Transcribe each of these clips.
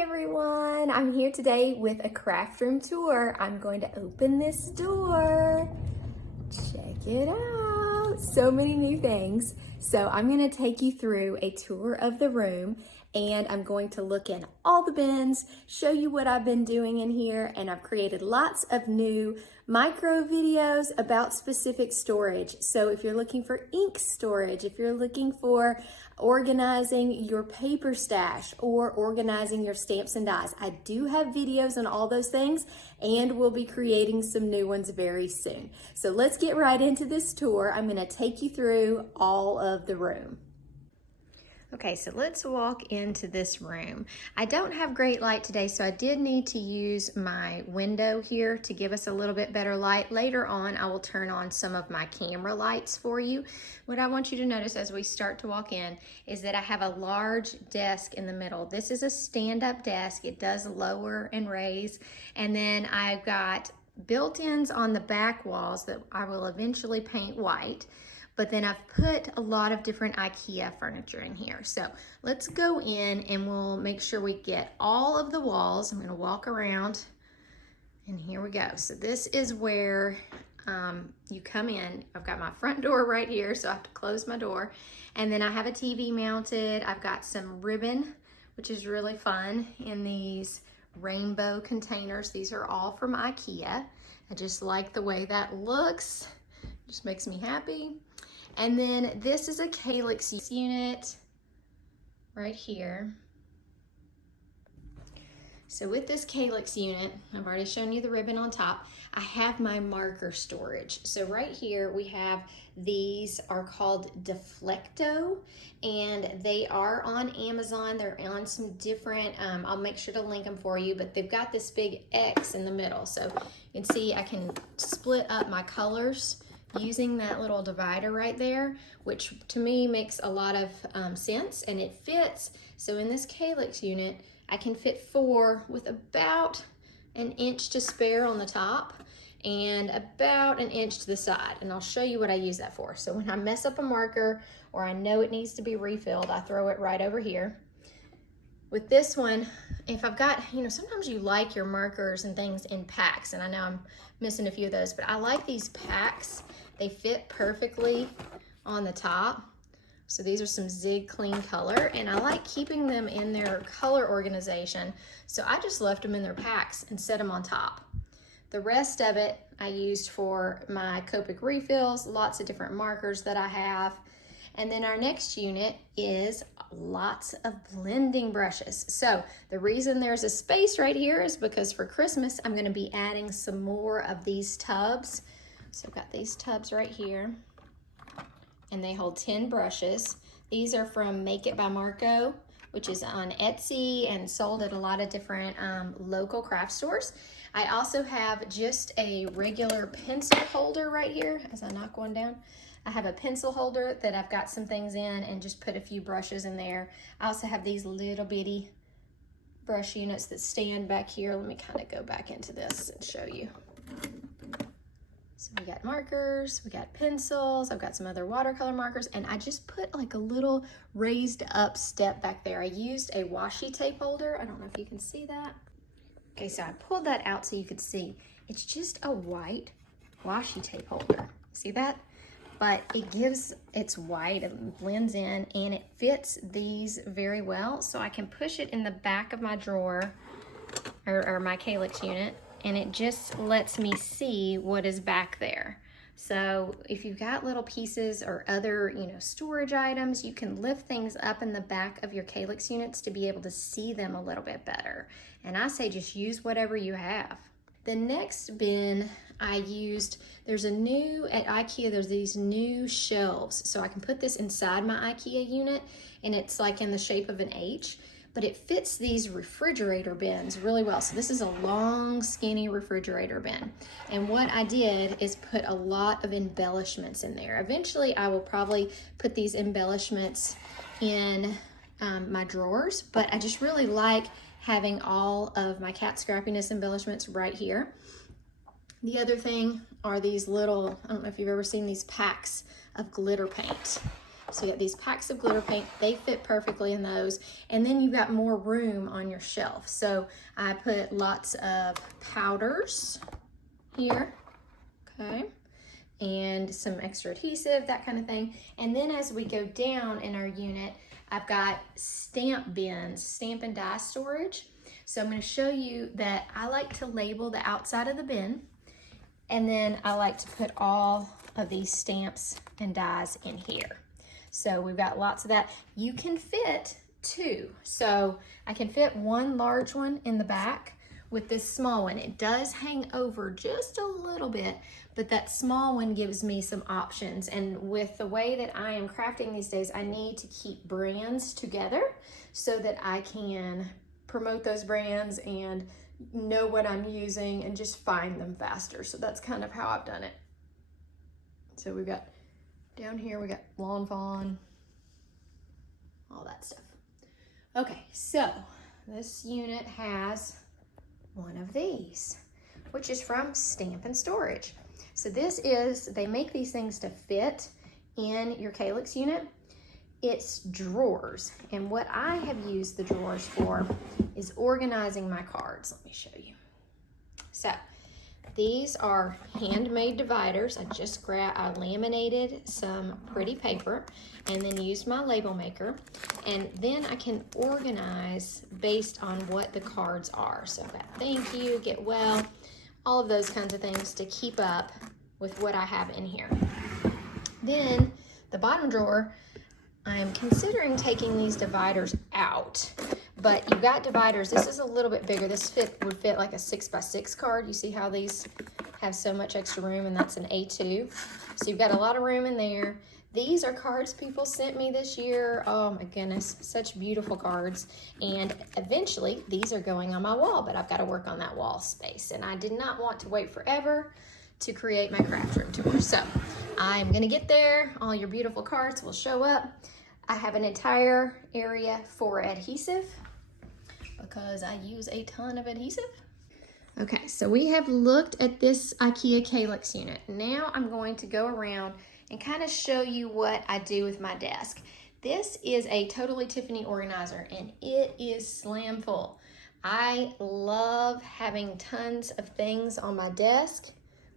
Hi everyone, I'm here today with a craft room tour. I'm going to open this door. Check it out. So many new things. So I'm going to take you through a tour of the room and I'm going to look in all the bins, show you what I've been doing in here, and I've created lots of new micro videos about specific storage. So if you're looking for ink storage, if you're looking for organizing your paper stash or organizing your stamps and dies, I do have videos on all those things and we'll be creating some new ones very soon. So let's get right into this tour. I'm going to take you through all of the room. Okay, so let's walk into this room. I don't have great light today, so I did need to use my window here to give us a little bit better light. Later on, I will turn on some of my camera lights for you. What I want you to notice as we start to walk in is that I have a large desk in the middle. This is a stand-up desk. It does lower and raise, and then I've got built-ins on the back walls that I will eventually paint white. But then I've put a lot of different Ikea furniture in here. So let's go in and we'll make sure we get all of the walls. I'm gonna walk around and here we go. So this is where you come in. I've got my front door right here, so I have to close my door. And then I have a TV mounted. I've got some ribbon, which is really fun, in these rainbow containers. These are all from Ikea. I just like the way that looks. Just makes me happy. And then this is a KALLAX unit right here. So with this KALLAX unit, I've already shown you the ribbon on top. I have my marker storage. So right here we have, these are called Deflecto and they are on Amazon. They're on some different, I'll make sure to link them for you, but they've got this big X in the middle. So you can see I can split up my colors using that little divider right there, which to me makes a lot of sense, and it fits. So in this KALLAX unit, I can fit 4 with about an inch to spare on the top and about an inch to the side. And I'll show you what I use that for. So when I mess up a marker or I know it needs to be refilled, I throw it right over here. With this one, if I've got, sometimes you like your markers and things in packs, and I know I'm missing a few of those, but I like these packs. They fit perfectly on the top. So these are some Zig Clean Color, and I like keeping them in their color organization. So I just left them in their packs and set them on top. The rest of it I used for my Copic refills, lots of different markers that I have. And then our next unit is lots of blending brushes. So the reason there's a space right here is because for Christmas, I'm gonna be adding some more of these tubs. So I've got these tubs right here and they hold 10 brushes. These are from Make It by Marco, which is on Etsy and sold at a lot of different local craft stores. I also have just a regular pencil holder right here as I knock one down. I have a pencil holder that I've got some things in and just put a few brushes in there. I also have these little bitty brush units that stand back here. Let me kind of go back into this and show you. So we got markers, we got pencils, I've got some other watercolor markers, and I just put like a little raised up step back there. I used a washi tape holder. I don't know if you can see that. Okay, so I pulled that out so you could see. It's just a white washi tape holder. See that? But it's white, it blends in, and it fits these very well. So I can push it in the back of my drawer, or my KALLAX unit, and it just lets me see what is back there. So if you've got little pieces or other, storage items, you can lift things up in the back of your KALLAX units to be able to see them a little bit better. And I say just use whatever you have. The next bin I used, at Ikea, there's these new shelves. So I can put this inside my Ikea unit and it's like in the shape of an H, but it fits these refrigerator bins really well. So this is a long, skinny refrigerator bin. And what I did is put a lot of embellishments in there. Eventually I will probably put these embellishments in my drawers, but I just really like having all of my cat scrappiness embellishments right here. The other thing are these little, I don't know if you've ever seen these packs of glitter paint. So you got these packs of glitter paint, they fit perfectly in those. And then you've got more room on your shelf. So I put lots of powders here, okay? And some extra adhesive, that kind of thing. And then as we go down in our unit, I've got stamp bins, stamp and die storage. So I'm going to show you that I like to label the outside of the bin, and then I like to put all of these stamps and dies in here. So we've got lots of that. You can fit two. So I can fit one large one in the back with this small one. It does hang over just a little bit, but that small one gives me some options. And with the way that I am crafting these days, I need to keep brands together so that I can promote those brands and know what I'm using and just find them faster. So that's kind of how I've done it. So we've got down here, we got Lawn Fawn, all that stuff. Okay, so this unit has one of these, which is from Stamp and Storage. So this is, they make these things to fit in your KALLAX unit. It's drawers, and what I have used the drawers for is organizing my cards. Let me show you. So these are handmade dividers. I laminated some pretty paper and then used my label maker, and then I can organize based on what the cards are. So I've got thank you, get well, all of those kinds of things to keep up with what I have in here. Then the bottom drawer, I'm considering taking these dividers out, but you've got dividers. This is a little bit bigger. This would fit like a 6x6 card. You see how these have so much extra room, and that's an A2. So you've got a lot of room in there. These are cards people sent me this year. Oh my goodness, such beautiful cards. And eventually these are going on my wall, but I've got to work on that wall space. And I did not want to wait forever to create my craft room tour. So I'm gonna get there. All your beautiful cards will show up. I have an entire area for adhesive because I use a ton of adhesive. Okay, so we have looked at this Ikea KALLAX unit. Now I'm going to go around and kind of show you what I do with my desk. This is a Totally Tiffany organizer, and it is slam full. I love having tons of things on my desk.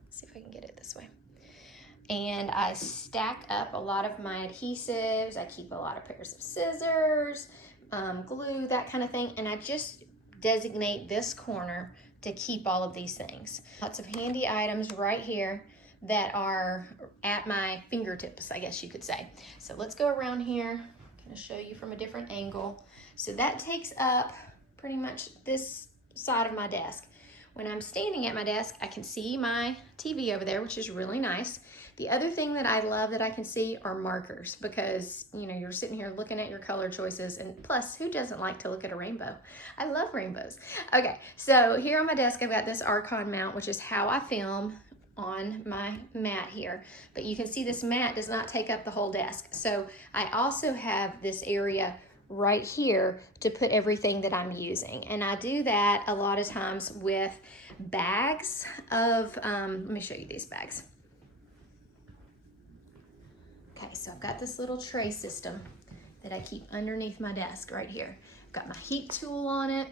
Let's see if I can get it this way. And I stack up a lot of my adhesives. I keep a lot of pairs of scissors, glue, that kind of thing. And I just designate this corner to keep all of these things. Lots of handy items right here that are at my fingertips, I guess you could say. So let's go around here. I'm gonna show you from a different angle. So that takes up pretty much this side of my desk. When I'm standing at my desk, I can see my TV over there, which is really nice. The other thing that I love that I can see are markers, because you know, you're sitting here looking at your color choices, and plus, who doesn't like to look at a rainbow? I love rainbows. Okay, so here on my desk, I've got this Archon mount, which is how I film on my mat here. But you can see this mat does not take up the whole desk. So I also have this area right here to put everything that I'm using. And I do that a lot of times with bags of, let me show you these bags. Okay, so I've got this little tray system that I keep underneath my desk right here. I've got my heat tool on it,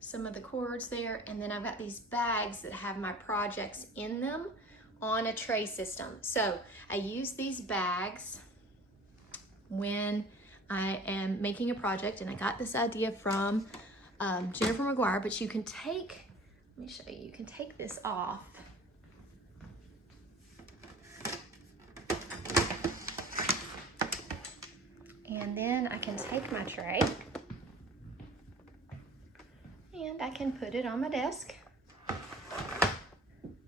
some of the cords there, and then I've got these bags that have my projects in them on a tray system. So I use these bags when I am making a project, and I got this idea from Jennifer McGuire, but you can take, let me show you, you can take this off. And then I can take my tray and I can put it on my desk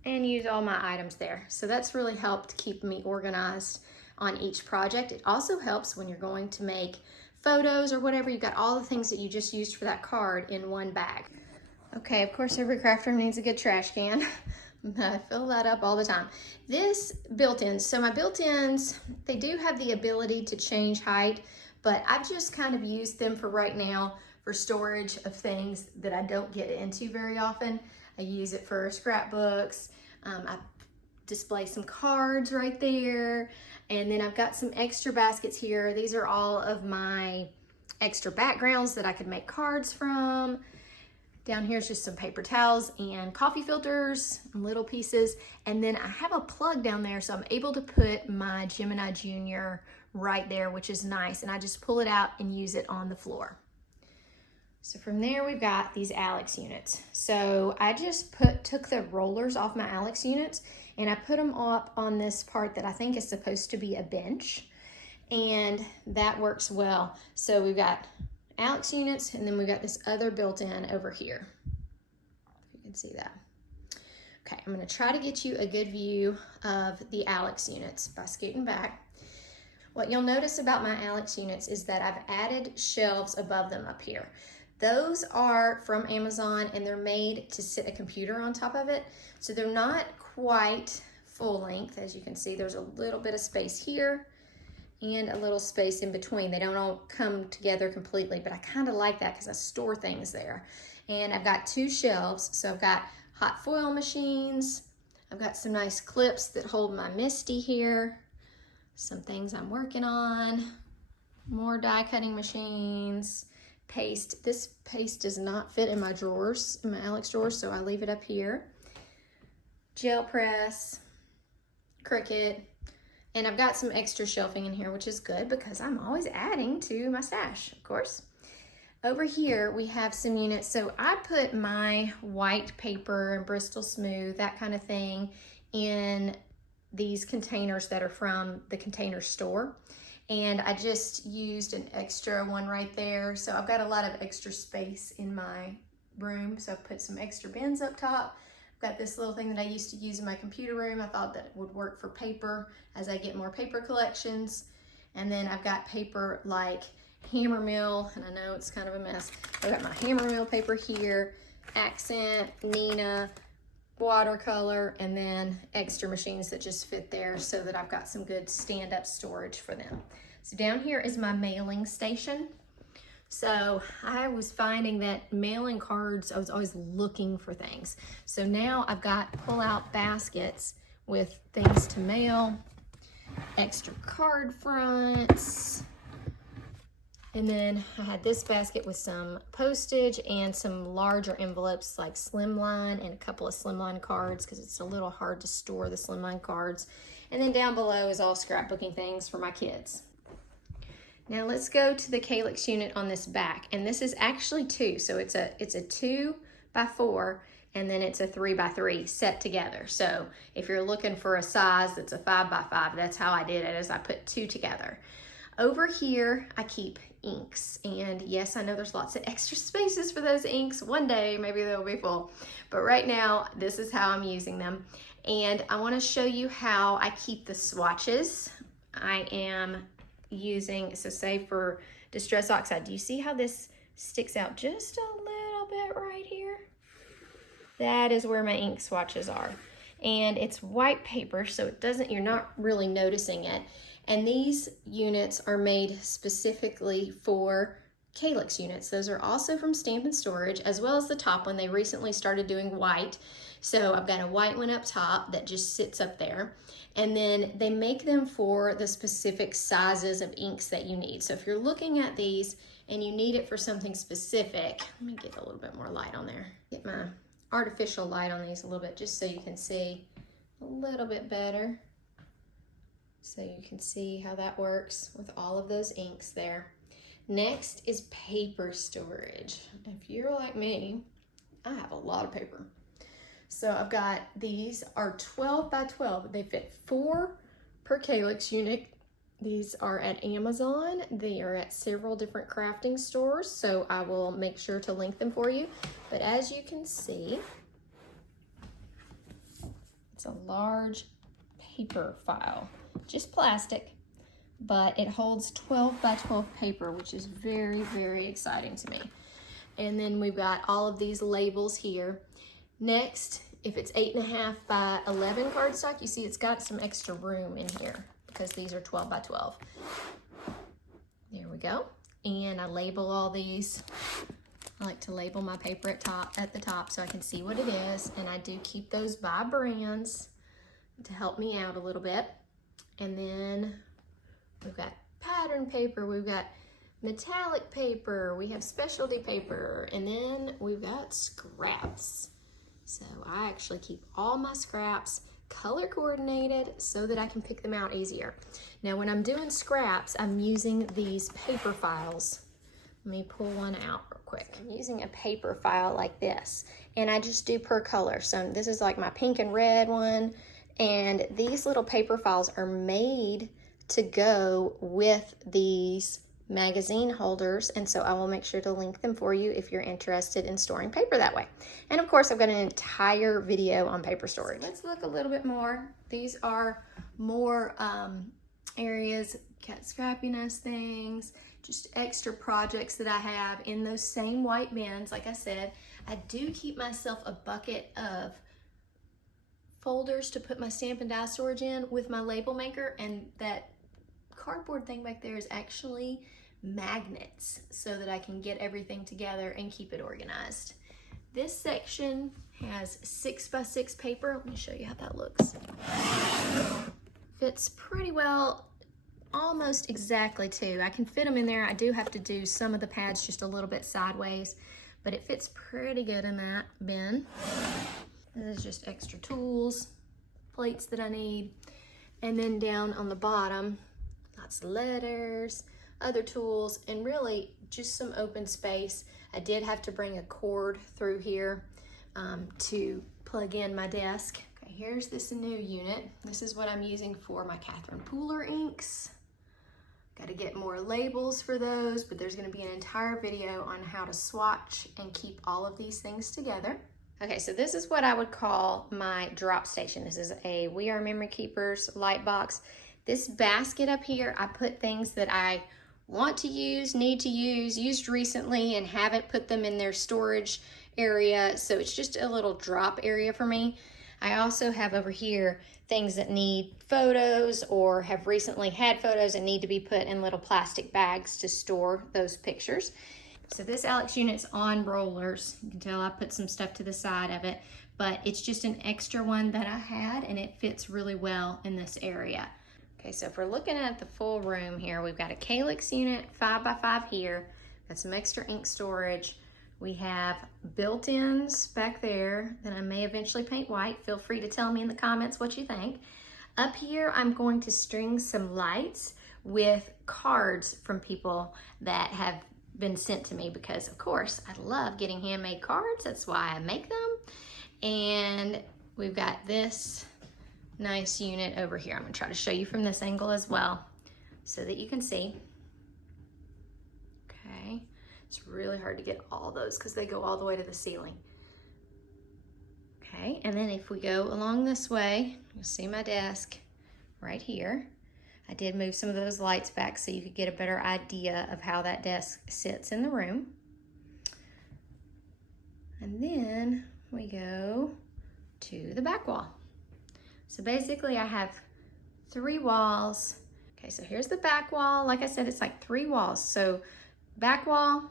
and use all my items there. So that's really helped keep me organized on each project. It also helps when you're going to make photos or whatever. You've got all the things that you just used for that card in one bag. Okay, of course every craft room needs a good trash can. I fill that up all the time. This built-ins, so my built-ins, they do have the ability to change height, but I've just kind of used them for right now for storage of things that I don't get into very often. I use it for scrapbooks. I display some cards right there. And then I've got some extra baskets here. These are all of my extra backgrounds that I could make cards from. Down here is just some paper towels and coffee filters and little pieces. And then I have a plug down there, so I'm able to put my Gemini Junior right there, which is nice. And I just pull it out and use it on the floor. So from there, we've got these Alex units. So I just took the rollers off my Alex units and I put them up on this part that I think is supposed to be a bench. And that works well. So we've got Alex units, and then we've got this other built-in over here. If you can see that. Okay, I'm gonna try to get you a good view of the Alex units by scooting back. What you'll notice about my Alex units is that I've added shelves above them up here. Those are from Amazon, and they're made to sit a computer on top of it. So they're not quite full length. As you can see, there's a little bit of space here and a little space in between. They don't all come together completely, but I kind of like that because I store things there. And I've got 2 shelves. So I've got hot foil machines. I've got some nice clips that hold my Misty here. Some things I'm working on. More die cutting machines. Paste. This paste does not fit in my drawers, in my Alex drawers, so I leave it up here. Gel press. Cricut. And I've got some extra shelving in here, which is good because I'm always adding to my stash, of course. Over here, we have some units. So I put my white paper and Bristol Smooth, that kind of thing, in these containers that are from the Container Store. And I just used an extra one right there. So I've got a lot of extra space in my room. So I've put some extra bins up top. Got this little thing that I used to use in my computer room. I thought that it would work for paper as I get more paper collections. And then I've got paper like Hammer Mill, and I know it's kind of a mess. I've got my Hammer Mill paper here, Accent, Nina, watercolor, and then extra machines that just fit there so that I've got some good stand-up storage for them. So down here is my mailing station. So I was finding that mailing cards, I was always looking for things. So now I've got pull-out baskets with things to mail, extra card fronts, and then I had this basket with some postage and some larger envelopes like Slimline and a couple of Slimline cards because it's a little hard to store the Slimline cards. And then down below is all scrapbooking things for my kids. Now let's go to the KALLAX unit on this back, and this is actually 2, so it's a 2x4, and then it's a 3x3 set together. So if you're looking for a size that's a 5x5, that's how I did it, is I put 2 together. Over here, I keep inks, and yes, I know there's lots of extra spaces for those inks. One day, maybe they'll be full, but right now, this is how I'm using them. And I wanna show you how I keep the swatches. I am using, so say for Distress Oxide, do you see how this sticks out just a little bit right here? That is where my ink swatches are. And it's white paper, so it doesn't, you're not really noticing it. And these units are made specifically for KALLAX units. Those are also from Stamp and Storage, as well as the top one. They recently started doing white. So I've got a white one up top that just sits up there. And then they make them for the specific sizes of inks that you need. So if you're looking at these and you need it for something specific, let me get a little bit more light on there. Get my artificial light on these a little bit just so you can see a little bit better. So you can see how that works with all of those inks there. Next is paper storage. If you're like me, I have a lot of paper. So I've got, these are 12 by 12. They fit 4 per KALLAX unit. These are at Amazon. They are at several different crafting stores, so I will make sure to link them for you. But as you can see, it's a large paper file, just plastic, but it holds 12 by 12 paper, which is very, very exciting to me. And then we've got all of these labels here. Next, if it's 8.5 by 11 cardstock, you see it's got some extra room in here because these are 12 by 12. There we go. And I label all these. I like to label my paper at the top so I can see what it is. And I do keep those by brands to help me out a little bit. And then we've got pattern paper, we've got metallic paper, we have specialty paper, and then we've got scraps. So I actually keep all my scraps color coordinated so that I can pick them out easier. Now when I'm doing scraps, I'm using these paper files. Let me pull one out real quick. So I'm using a paper file like this, and I just do per color. So this is like my pink and red one, and these little paper files are made to go with these magazine holders, and so I will make sure to link them for you if you're interested in storing paper that way. And of course, I've got an entire video on paper storage. So let's look a little bit more. These are more areas, got scrappiness things, just extra projects that I have in those same white bins. Like I said, I do keep myself a bucket of folders to put my stamp and die storage in with my label maker, and that cardboard thing back there is actually magnets so that I can get everything together and keep it organized. This section has 6x6 paper. Let me show you how that looks. Fits pretty well, almost exactly too. I can fit them in there. I do have to do some of the pads just a little bit sideways, but it fits pretty good in that bin. This is just extra tools, plates that I need. And then down on the bottom, lots of letters, other tools, and really just some open space. I did have to bring a cord through here to plug in my desk. Okay, here's this new unit. This is what I'm using for my Catherine Pooler inks. Got to get more labels for those, but there's going to be an entire video on how to swatch and keep all of these things together. Okay, so this is what I would call my drop station. This is a We Are Memory Keepers light box. This basket up here, I put things that I want to use, need to use, used recently, and haven't put them in their storage area. So it's just a little drop area for me. I also have over here things that need photos or have recently had photos and need to be put in little plastic bags to store those pictures. So this Alex unit's on rollers. You can tell I put some stuff to the side of it, but it's just an extra one that I had, and it fits really well in this area. Okay, so if we're looking at the full room here, we've got a KALLAX unit, 5x5 here. Got some extra ink storage. We have built-ins back there that I may eventually paint white. Feel free to tell me in the comments what you think. Up here, I'm going to string some lights with cards from people that have been sent to me because, of course, I love getting handmade cards. That's why I make them. And we've got this nice unit over here. I'm gonna try to show you from this angle as well so that you can see. Okay, it's really hard to get all those because they go all the way to the ceiling. Okay, and then if we go along this way, you'll see my desk right here. I did move some of those lights back so you could get a better idea of how that desk sits in the room. And then we go to the back wall. So basically I have 3 walls. Okay, so here's the back wall. Like I said, it's like 3 walls. So back wall,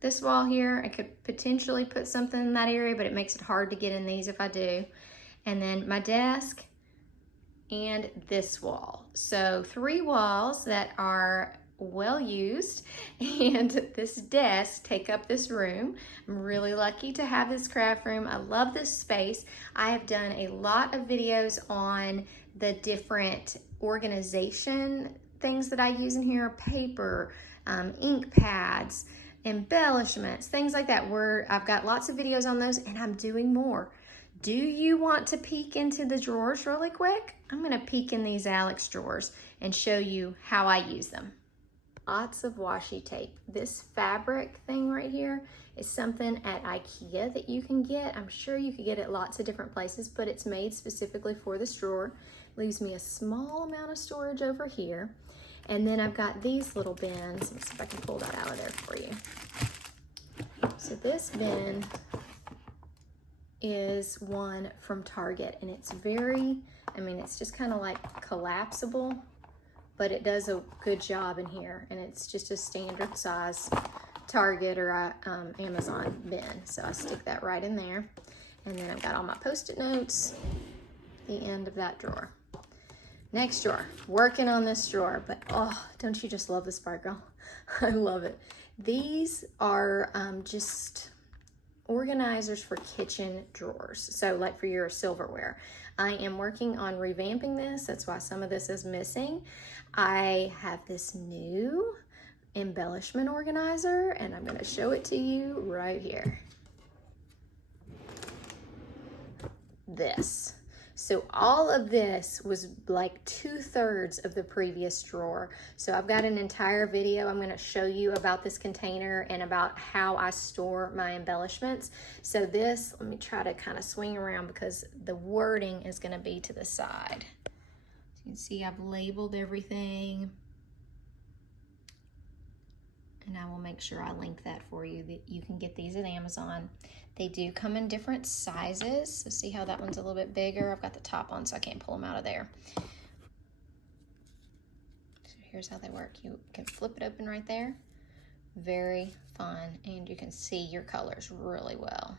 this wall here, I could potentially put something in that area, but it makes it hard to get in these if I do. And then my desk and this wall. So 3 walls that are well used, and this desk take up this room. I'm really lucky to have this craft room. I love this space. I have done a lot of videos on the different organization things that I use in here, paper, ink pads, embellishments, things like that, where I've got lots of videos on those, and I'm doing more. Do you want to peek into the drawers really quick? I'm gonna peek in these Alex drawers and show you how I use them. Lots of washi tape. This fabric thing right here is something at Ikea that you can get. I'm sure you could get it lots of different places, but it's made specifically for this drawer. Leaves me a small amount of storage over here. And then I've got these little bins. Let's see if I can pull that out of there for you. So this bin is one from Target, and it's very, it's just kind of like collapsible, but it does a good job in here, and it's just a standard size Target or Amazon bin. So I stick that right in there, and then I've got all my Post-it notes the end of that drawer. Next drawer, working on this drawer, but oh, don't you just love the sparkle? I love it. These are just organizers for kitchen drawers. So like for your silverware. I am working on revamping this. That's why some of this is missing. I have this new embellishment organizer and I'm gonna show it to you right here. This. So all of this was like 2/3 of the previous drawer. So I've got an entire video I'm going to show you about this container and about how I store my embellishments. So this, let me try to kind of swing around because the wording is going to be to the side. So you can see I've labeled everything. And I will make sure I link that for you, that you can get these at Amazon. They do come in different sizes. So see how that one's a little bit bigger? I've got the top on so I can't pull them out of there. So here's how they work. You can flip it open right there. Very fun, and you can see your colors really well.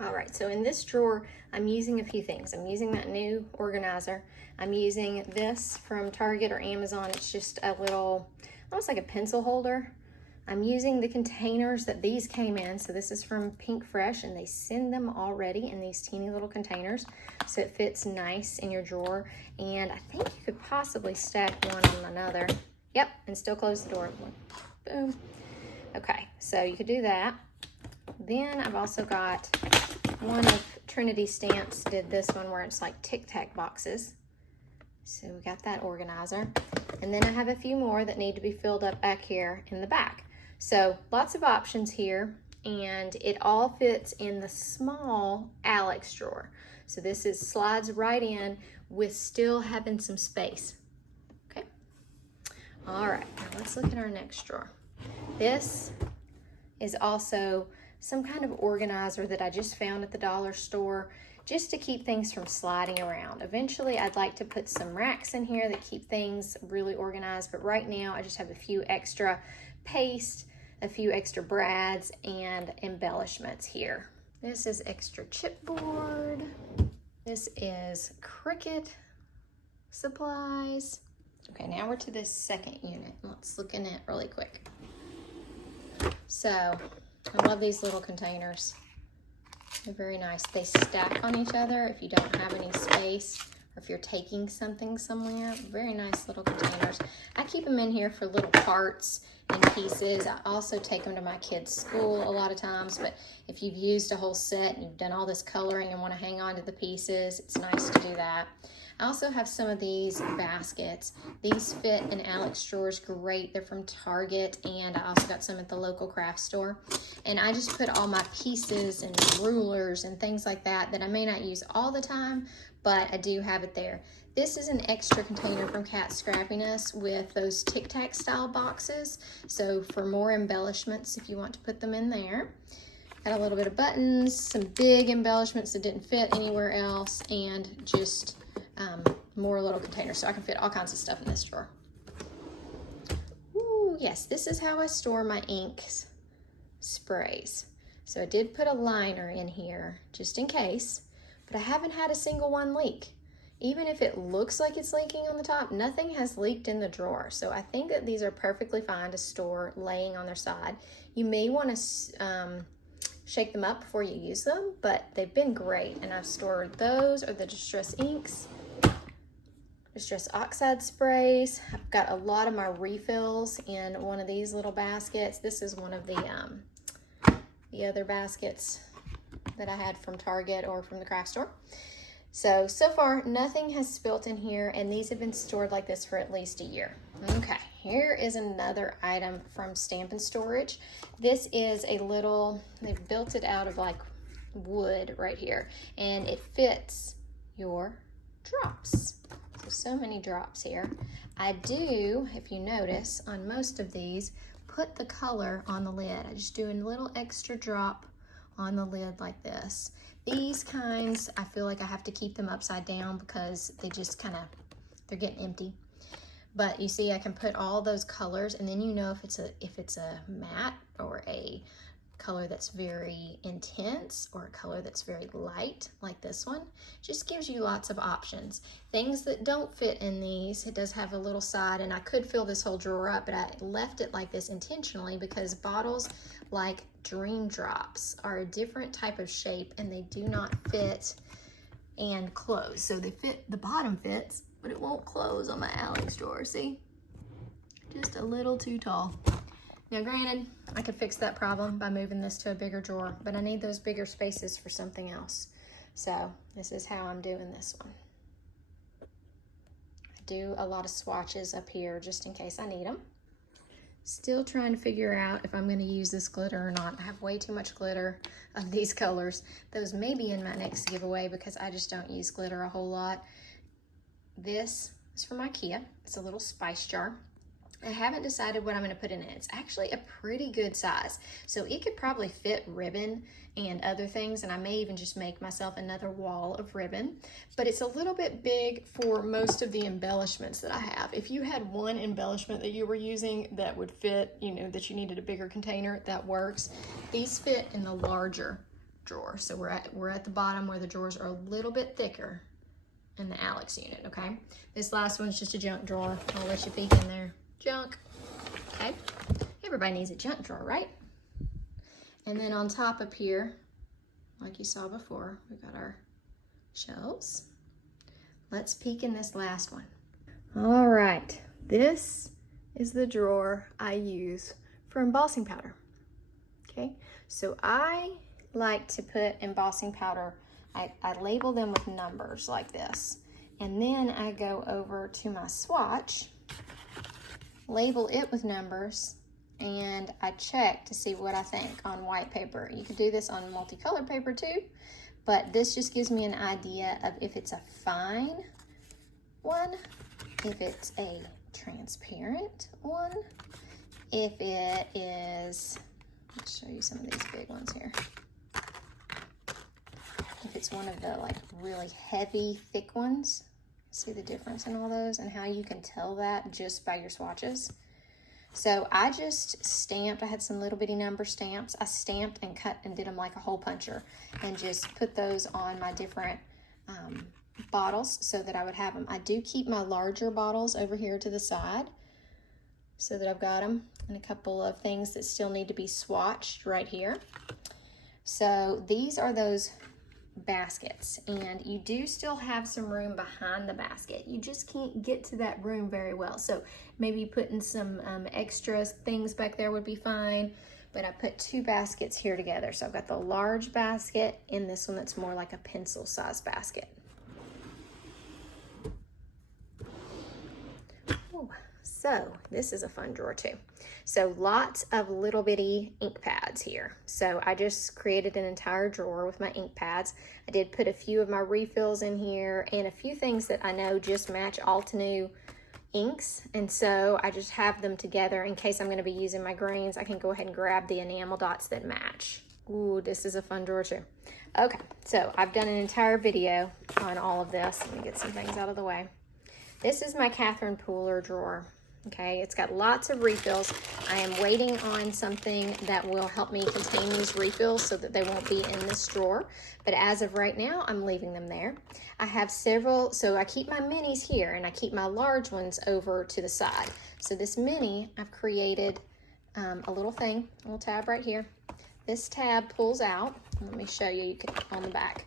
All right, so in this drawer, I'm using a few things. I'm using that new organizer. I'm using this from Target or Amazon. It's just a little, almost like a pencil holder. I'm using the containers that these came in. So this is from Pink Fresh, and they send them already in these teeny little containers. So it fits nice in your drawer. And I think you could possibly stack one on another. Yep, and still close the door. Boom. Okay, so you could do that. Then I've also got one of Trinity Stamps did this one where it's like Tic Tac boxes. So we got that organizer. And then I have a few more that need to be filled up back here in the back. So lots of options here, and it all fits in the small KALLAX drawer. So this is slides right in with still having some space. Okay. All right, now let's look at our next drawer. This is also some kind of organizer that I just found at the dollar store, just to keep things from sliding around. Eventually, I'd like to put some racks in here that keep things really organized, but right now I just have a few extra paste, a few extra brads, and embellishments here. This is extra chipboard. This is Cricut supplies. Okay, now we're to this second unit. Let's look in it really quick. So, I love these little containers. They're very nice. They stack on each other if you don't have any space or if you're taking something somewhere. Very nice little containers. I keep them in here for little parts and pieces. I also take them to my kids' school a lot of times, but if you've used a whole set and you've done all this coloring and want to hang on to the pieces, it's nice to do that. I also have some of these baskets. These fit in KALLAX drawers great. They're from Target, and I also got some at the local craft store. And I just put all my pieces and rulers and things like that that I may not use all the time, but I do have it there. This is an extra container from Cat Scrappiness with those Tic Tac style boxes. So for more embellishments, if you want to put them in there. Got a little bit of buttons, some big embellishments that didn't fit anywhere else, and just more little containers. So I can fit all kinds of stuff in this drawer. Ooh, yes, this is how I store my inks sprays. So I did put a liner in here just in case, but I haven't had a single one leak. Even if it looks like it's leaking on the top, nothing has leaked in the drawer. So I think that these are perfectly fine to store laying on their side. You may want to shake them up before you use them, but they've been great. And I've stored those, or the Distress inks, Distress oxide sprays. I've got a lot of my refills in one of these little baskets. This is one of the other baskets that I had from Target or from the craft store. So far, nothing has spilt in here, and these have been stored like this for at least a year. Okay, here is another item from Stamp & Storage. This is a little, they've built it out of like wood right here, and it fits your drops. So many drops here. I do, if you notice, on most of these, put the color on the lid. I just do a little extra drop on the lid like this. These kinds, I feel like I have to keep them upside down because they just kind of, they're getting empty. But you see, I can put all those colors, and then you know if it's a matte or a color that's very intense or a color that's very light, like this one. Just gives you lots of options. Things that don't fit in these, it does have a little side, and I could fill this whole drawer up, but I left it like this intentionally because bottles like Dream Drops are a different type of shape and they do not fit and close. So they fit, the bottom fits, but it won't close on my Alex drawer, see? Just a little too tall. Now granted, I could fix that problem by moving this to a bigger drawer, but I need those bigger spaces for something else. So this is how I'm doing this one. I do a lot of swatches up here just in case I need them. Still trying to figure out if I'm gonna use this glitter or not. I have way too much glitter of these colors. Those may be in my next giveaway because I just don't use glitter a whole lot. This is from Ikea. It's a little spice jar. I haven't decided what I'm gonna put in it. It's actually a pretty good size. So it could probably fit ribbon and other things, and I may even just make myself another wall of ribbon, but it's a little bit big for most of the embellishments that I have. If you had one embellishment that you were using that would fit, you know, that you needed a bigger container, that works. These fit in the larger drawer. So we're at the bottom where the drawers are a little bit thicker in the Alex unit, okay? This last one's just a junk drawer. I'll let you peek in there. Junk, okay? Everybody needs a junk drawer, right? And then on top up here, like you saw before, we've got our shelves. Let's peek in this last one. All right, this is the drawer I use for embossing powder, okay? So I like to put embossing powder, I label them with numbers like this, and then I go over to my swatch, label it with numbers, and I check to see what I think on white paper. You could do this on multicolored paper too, but this just gives me an idea of if it's a fine one, if it's a transparent one, if it is, let's show you some of these big ones here. If it's one of the like really heavy, thick ones. See the difference in all those and how you can tell that just by your swatches. So I just stamped, I had some little bitty number stamps. I stamped and cut and did them like a hole puncher and just put those on my different bottles so that I would have them. I do keep my larger bottles over here to the side so that I've got them, and a couple of things that still need to be swatched right here. So these are those baskets, and you do still have some room behind the basket. You just can't get to that room very well. So maybe putting some extra things back there would be fine, but I put two baskets here together. So I've got the large basket and this one that's more like a pencil size basket. Ooh, so this is a fun drawer too. So lots of little bitty ink pads here. So I just created an entire drawer with my ink pads. I did put a few of my refills in here and a few things that I know just match Altenew inks. And so I just have them together in case I'm gonna be using my greens. I can go ahead and grab the enamel dots that match. Ooh, this is a fun drawer too. Okay, so I've done an entire video on all of this. Let me get some things out of the way. This is my Catherine Pooler drawer. Okay, it's got lots of refills. I am waiting on something that will help me contain these refills so that they won't be in this drawer. But as of right now, I'm leaving them there. I have several, so I keep my minis here and I keep my large ones over to the side. So this mini, I've created a little thing, a little tab right here. This tab pulls out. Let me show you, on the back.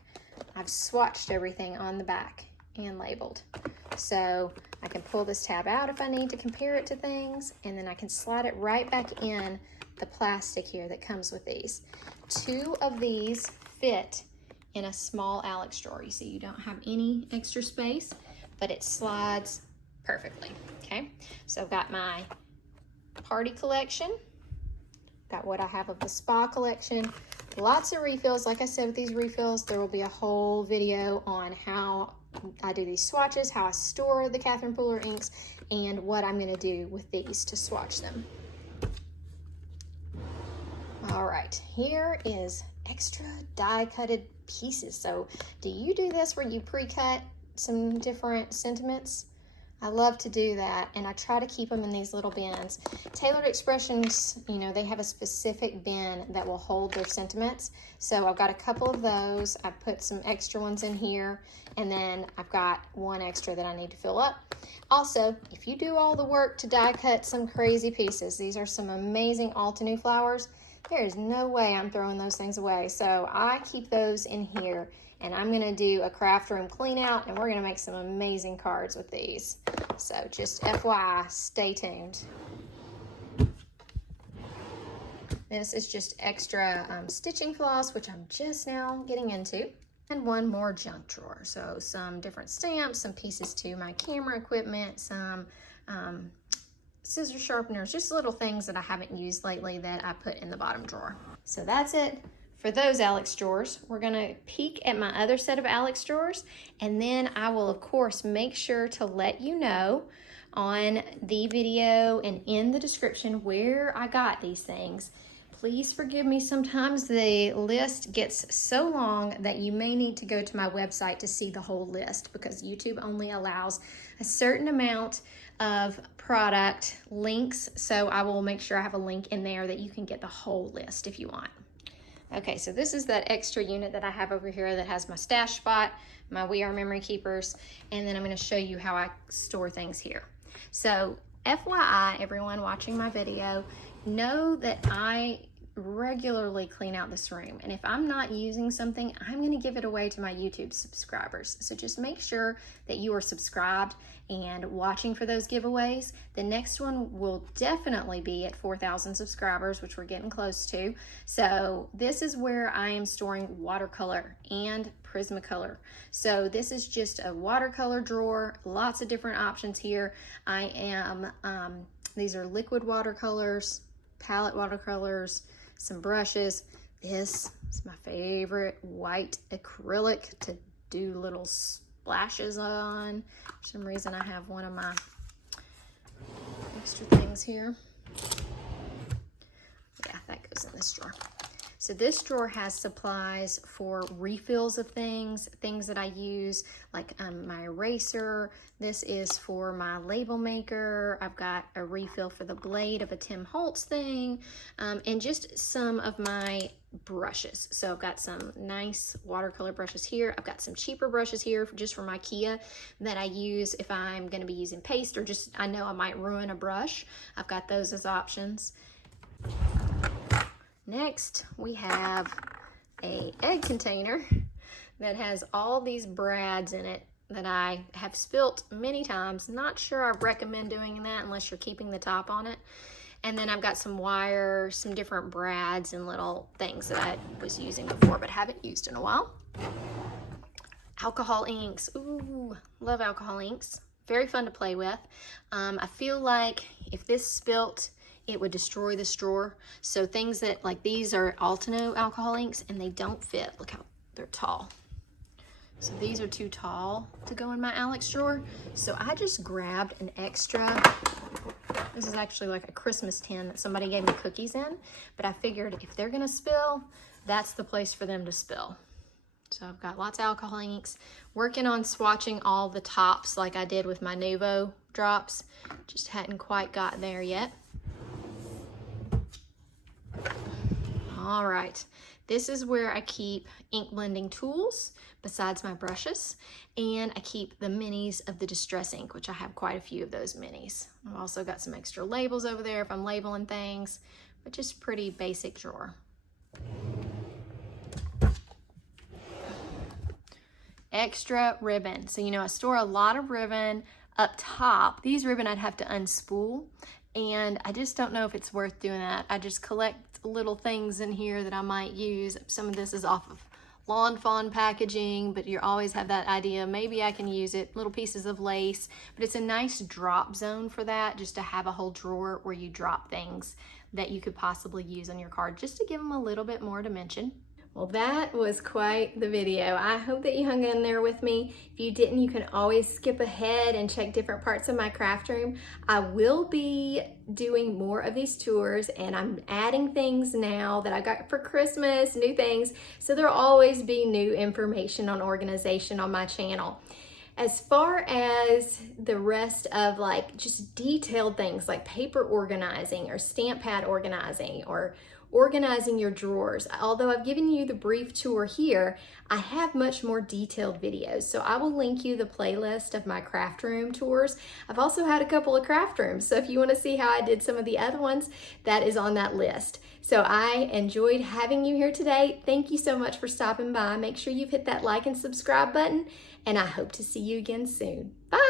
I've swatched everything on the back and labeled. So I can pull this tab out if I need to compare it to things, and then I can slide it right back in the plastic here that comes with these. Two of these fit in a small Alex drawer. You see, you don't have any extra space, but it slides perfectly, okay? So I've got my party collection, got what I have of the spa collection, lots of refills. Like I said, with these refills, there will be a whole video on how I do these swatches, how I store the Catherine Pooler inks, and what I'm gonna do with these to swatch them. All right, here is extra die-cutted pieces. So do you do this where you pre-cut some different sentiments? I love to do that, and I try to keep them in these little bins. Tailored Expressions, you know, they have a specific bin that will hold their sentiments. So I've got a couple of those. I put some extra ones in here, and then I've got one extra that I need to fill up. Also, if you do all the work to die cut some crazy pieces, these are some amazing Altenew flowers. There is no way I'm throwing those things away. So I keep those in here, and I'm gonna do a craft room clean out, and we're gonna make some amazing cards with these. So just FYI, stay tuned. This is just extra stitching floss, which I'm just now getting into. And one more junk drawer. So some different stamps, some pieces to my camera equipment, some scissor sharpeners, just little things that I haven't used lately that I put in the bottom drawer. So that's it for those Alex drawers. We're gonna peek at my other set of Alex drawers, and then I will of course make sure to let you know on the video and in the description where I got these things. Please forgive me, sometimes the list gets so long that you may need to go to my website to see the whole list, because YouTube only allows a certain amount of product links. So I will make sure I have a link in there that you can get the whole list if you want. Okay, so this is that extra unit that I have over here that has my stash spot, my We Are memory keepers, and then I'm going to show you how I store things here. So FYI, everyone watching my video, know that I regularly clean out this room, and if I'm not using something, I'm going to give it away to my YouTube subscribers. So just make sure that you are subscribed and watching for those giveaways. The next one will definitely be at 4,000 subscribers, which we're getting close to. So this is where I am storing watercolor and Prismacolor. So this is just a watercolor drawer, lots of different options here. I am these are liquid watercolors, palette watercolors, some brushes. This is my favorite, white acrylic to do little splashes on. For some reason I have one of my extra things here. Yeah, that goes in this drawer. So this drawer has supplies for refills of things that I use, like my eraser. This is for my label maker. I've got a refill for the blade of a Tim Holtz thing, and just some of my brushes. So I've got some nice watercolor brushes here. I've got some cheaper brushes here just from Ikea that I use if I'm going to be using paste, or just I know I might ruin a brush. I've got those as options. Next, we have an egg container that has all these brads in it that I have spilt many times. Not sure I recommend doing that unless you're keeping the top on it. And then I've got some wire, some different brads and little things that I was using before but haven't used in a while. Alcohol inks. Ooh, love alcohol inks. Very fun to play with. I feel like if this spilt, it would destroy this drawer. So things that, like these are Altenew alcohol inks and they don't fit. Look how they're tall. So these are too tall to go in my Alex drawer. So I just grabbed an extra, this is actually like a Christmas tin that somebody gave me cookies in, but I figured if they're gonna spill, that's the place for them to spill. So I've got lots of alcohol inks, working on swatching all the tops like I did with my Nuvo drops. Just hadn't quite got there yet. All right, this is where I keep ink blending tools besides my brushes, and I keep the minis of the Distress ink, which I have quite a few of those minis. I've also got some extra labels over there if I'm labeling things, but just pretty basic drawer. Extra ribbon. So, you know, I store a lot of ribbon up top. These ribbon I'd have to unspool, and I just don't know if it's worth doing that. I just collect little things in here that I might use. Some of this is off of Lawn Fawn packaging, but you always have that idea, maybe I can use it. Little pieces of lace, but it's a nice drop zone for that, just to have a whole drawer where you drop things that you could possibly use on your card, just to give them a little bit more dimension. Well, that was quite the video. I hope that you hung in there with me. If you didn't, you can always skip ahead and check different parts of my craft room. I will be doing more of these tours, and I'm adding things now that I got for Christmas, new things. So there'll always be new information on organization on my channel. As far as the rest of like just detailed things like paper organizing or stamp pad organizing or organizing your drawers, although I've given you the brief tour here, I have much more detailed videos. So I will link you the playlist of my craft room tours. I've also had a couple of craft rooms. So if you want to see how I did some of the other ones, that is on that list. So I enjoyed having you here today. Thank you so much for stopping by. Make sure you've hit that like and subscribe button, and I hope to see you again soon. Bye.